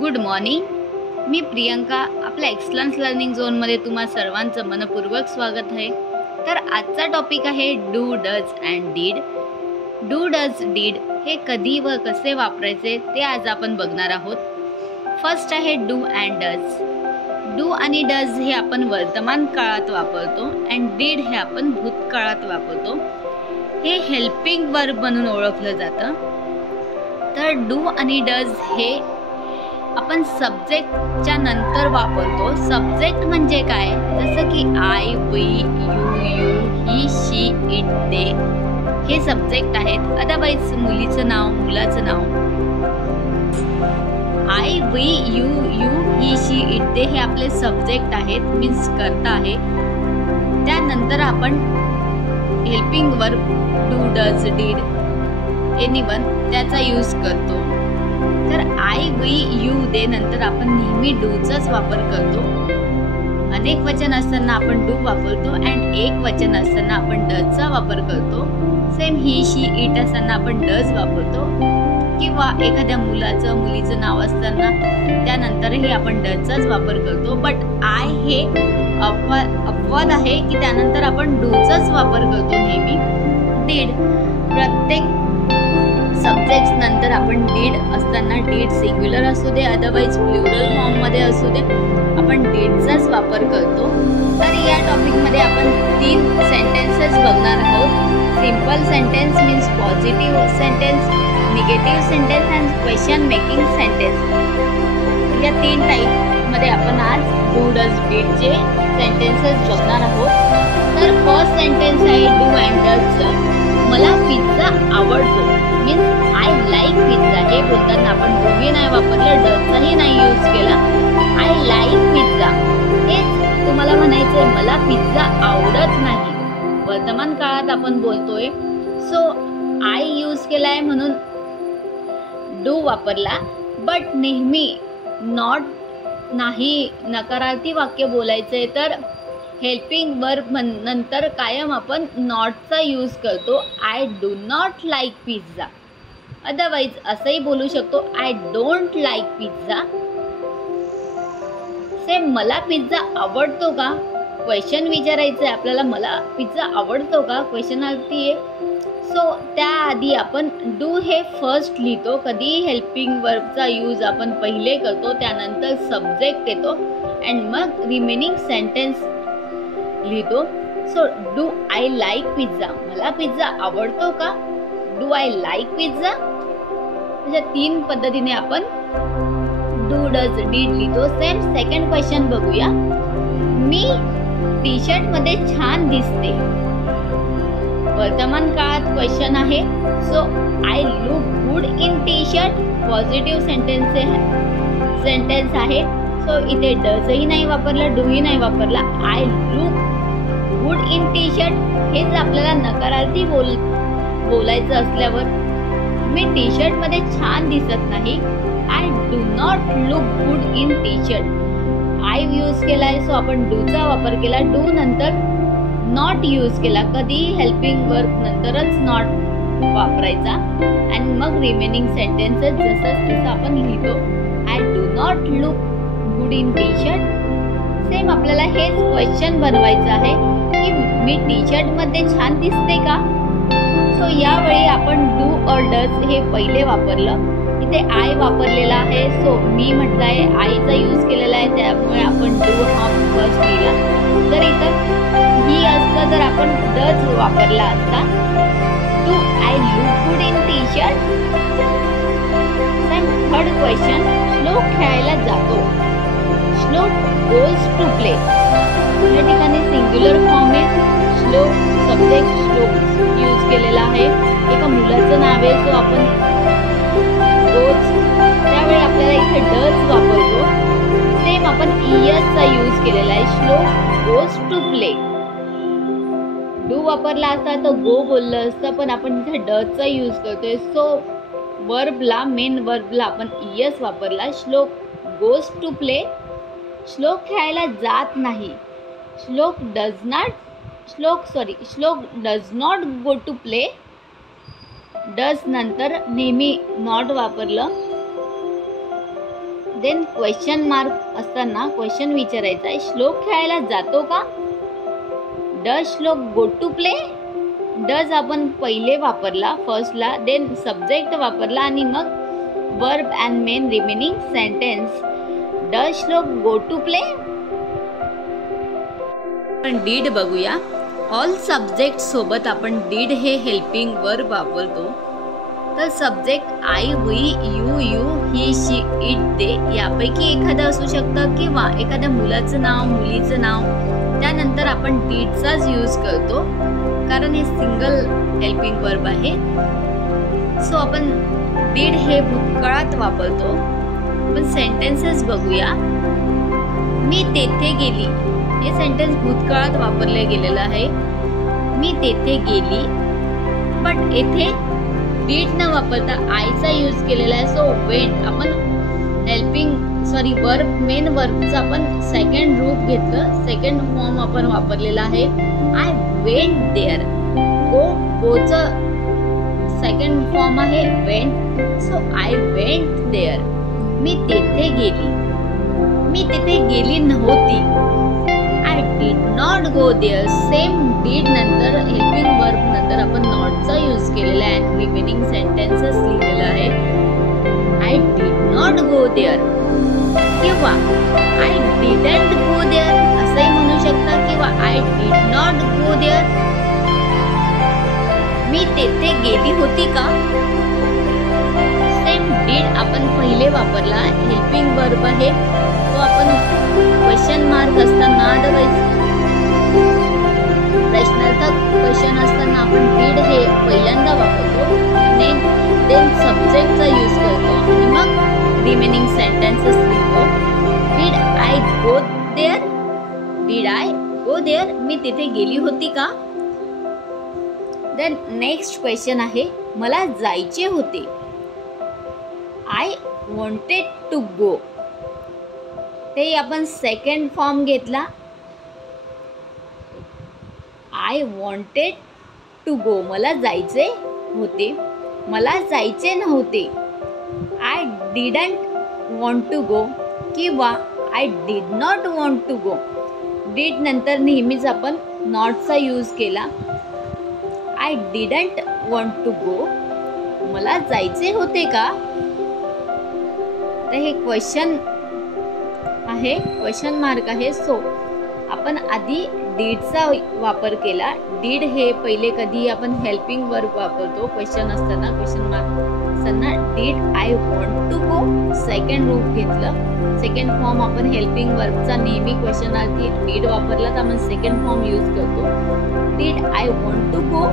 Good morning. मी प्रियंका. आपल्या excellence learning झोनमध्ये तुम्हा सर्वांचं मनपूर्वक स्वागत आहे. तर आजचा टॉपिक आहे do, does and did. Do, does, did हे कधी व कसे वापरायचे ते आज आपण बघणार आहोत. फर्स्ट आहे डू अँड डज. डू आणि डज हे आपण वर्तमान काळात वापरतो अँड डीड हे आपण भूतकाळात वापरतो. हे हेल्पिंग वर्ब म्हणून ओळखलं जातं. तर डू आणि डज हे आपण सब्जेक्टच्या नंतर वापरतो. सब्जेक्ट म्हणजे काय? जसं की I, we, you, he, she, it, they हे सब्जेक्ट आहेत. अदरवाईज मुलीचं नाव, मुलाचं नाव. I, we, you, he, she, it, they हे आपले सब्जेक्ट आहेत, मीन्स कर्ता आहे. त्यानंतर आपण helping verb do, does, did, anyone त्याचा यूज करतो. तर आय, वी, यू, दे नंतर आपण नेहमी डूचाच वापर करतो. अनेक वचन असताना आपण डू वापरतो अँड एक वचन असताना आपण डजचा वापर करतो. सेम ही, शी, इट असताना आपण डज वापरतो किंवा एखाद्या मुलाचं, मुलीचं नाव असताना त्यानंतरही आपण डजचाच वापर करतो. बट आय हे अपवाद आहे की त्यानंतर आपण डूचाच वापर करतो नेहमी. डीड प्रत्येक सब्जेक्ट्स नंतर आपण डीड असताना डीड सिंग्युलर असू दे अदरवाईज प्लुरल फॉर्ममध्ये असू दे आपण डीडचाच वापर करतो. तर या टॉपिकमध्ये आपण 3 सेंटेन्सेस बघणार आहोत. Simple sentence means positive sentence, negative sentence and question making sentence. या 3 टाईपमध्ये आपण आज डू, डज, डीडचे सेंटेन्सेस बघणार आहोत. तर फर्स्ट सेंटेन्स आहे डू अँड डज. मला पिझ्झा आवडतो मीन्स आय लाईक पिझ्झा. हे बोलताना आपण डूही नाही वापरलं, डजचाही नाही यूज केला. I like pizza. हेच तुम्हाला म्हणायचंय मला पिझ्झा आवडत नाही. वर्तमान काळात आपण बोलतोय सो आय यूज केलाय म्हणून डू वापरला. बट नेहमी नॉट नाही, नकारार्थी वाक्य बोलायचंय तर हेल्पिंग वर्ब नंतर कायम आपण नॉटचा यूज करतो. I do not like pizza. Otherwise असंही बोलू शकतो I don't like pizza. Same मला पिझ्झा आवडतो का? क्वेश्चन विचारायचं आहे आपल्याला, मला पिझ्झा आवडतो का? क्वेश्चनार्थी आहे. सो त्याआधी आपण डू हे फर्स्ट लिहितो. कधीही हेल्पिंग वर्बचा यूज आपण पहिले करतो, त्यानंतर सब्जेक्ट येतो अँड मग रिमेनिंग सेंटेन्स लिहितो. So do I like pizza. मला पिझ्झा आवडतो का? Do I like pizza. अशा 3 पद्धतीने आपण डू, डज, डीड लिहितो. सेम सेकंड क्वेश्चन बघूया. मी टी शर्ट मध्ये छान दिसते. वर्तमान काळात क्वेश्चन आहे. So I look good in T shirt positive sentence आहे. सो इथे डजही नाही वापरलं, डूही नाही वापरला. I look good in T shirt हेच आपल्याला नकारार्थी बोलायचं असल्यावर मी टी शर्ट मध्ये छान दिसत नाही. I do not look good in T shirt. I use केलाय सो आपण डूचा वापर केला. डू नंतर नॉट यूज केला. कधीही हेल्पिंग वर्ब नंतरच नॉट वापरायचा आणि मग रिमेनिंग सेंटेन्सेस जसं तसं आपण लिहितो. I do not look good in T shirt. Same आपल्याला हेच क्वेश्चन बनवायचं आहे की मी टी शर्ट मध्ये छान दिसते का? सो यावेळी आपण डू और डज हे पहिले वापरलं. इथे आय वापरलेला आहे. सो मी म्हटलं आहे आयचा यूज केलेला आहे, त्यामुळे आपण डू हा फर्स्ट लिहिला. तर इथं ही असतं तर आपण डज वापरला असता. Do I look good in T shirt. Third question. श्लोक खेळायला जातो. श्लोक गोज टू प्ले. या ठिकाणी सिंग्युलर फॉर्म आहे. श्लोक सब्जेक्ट श्लोक यूज केलेला आहे. एका मुलाचं नाव आहे सो आपण गोज, त्यावेळी आपल्याला इथे डज वापरतो. सेम आपण ईएसचा यूज केलेला आहे. श्लोक गोज टू प्ले. डू वापरला असता तर गो बोललं असतं, पण आपण इथे डजचा यूज करतोय. सो वर्बला, मेन वर्बला आपण ईएस वापरला. श्लोक गोज टू प्ले. श्लोक खेळायला जात नाही. Shlok does not go to play. Does नंतर नेहमी नॉट वापरलं. देन क्वेश्चन मार्क असताना क्वेश्चन विचारायचा आहे, श्लोक खेळायला जातो का? Does Shlok go to play? Does आपण पहिले वापरला फर्स्टला, देन सब्जेक्ट वापरला आणि मग verb and main remaining sentence. Does Shlok go to play? आपण डीड बघूया. ऑल सब्जेक्ट सोबत आपण डीड हे हेल्पिंग वर्ब वापरतो. तर subject I, we, you, he, she, it, they यापैकी एखादं असू शकतं किंवा एखाद्या मुलाचं नाव, मुलीचं नाव. त्यानंतर आपण डीडचाच यूज करतो कारण हे सिंगल हेल्पिंग वर्ब आहे. सो आपण डीड हे भूतकाळात वापरतो. पण सेंटेन्सेस बघूया. मी तेथे गेली हे सेंटेन्स भूतकाळात वापरले गेलेलं आहे. मी तेथे गेली, बट येथे डीड न वापरता आयचा यूज केलेला आहे. सो वेंट आपण वर्ब, मेन वर्बचा आपण सेकंड रूप घेतलं, सेकंड फॉर्म आपण वापरलेला आहे. I went there. गोचं सेकंड फॉर्म आहे went. So I went there. मी तेथे गेली. मी तिथे गेली नव्हती. I did not go there. Same did नंतर हेल्पिंग वर्ब नंतर आपण नॉटचा यूज केलेला आहे. रिमेनिंग सेंटेन्सेस लिहिलेलं आहे. I did not go there किंवा आय डिडंट गो देअर असंही म्हणू शकता किंवा I did not go there. मी तेथे गेली होती का? सेम डीड आपण पहिले वापरला, हेल्पिंग वर्ब आहे तो आपण क्वेश्चन मार्क असताना अदरवाइज प्रश्नार्थक क्वेश्चन असताना आपण डीड हे पहिल्यांदा वापरतो. देन सब्जेक्टचा यूज करतो आणि मग रिमेनिंग सेंटेन्सेस लिहितो. Did I go there? Did I go there? मी तिथे गेली होती का? देन नेक्स्ट क्वेश्चन आहे, मला जायचे होते. I wanted to go. ते आपण सेकंड फॉर्म घेतला. I wanted to go. मला जायचे होते, मला जायचे नव्हते. I didn't want to go किंवा I did not want to go. Did नंतर नेहमीच आपण नॉटचा यूज केला. I didn't want to go. मला जायचे होते का? तर हे क्वेश्चन आहे, क्वेश्चन मार्क आहे. सो आपण आधी डीडचा वापर केला. डीड हे पहिले कधी आपण हेल्पिंग वर्ब वापरतो क्वेश्चन असताना, क्वेश्चन मार्क असताना. Did I want to go second रूप घेतलं. सेकंड फॉर्म आपण हेल्पिंग वर्बचा नेहमी क्वेश्चन आधी डीड वापरला तर आपण सेकंड फॉर्म यूज करतो. Did I want to go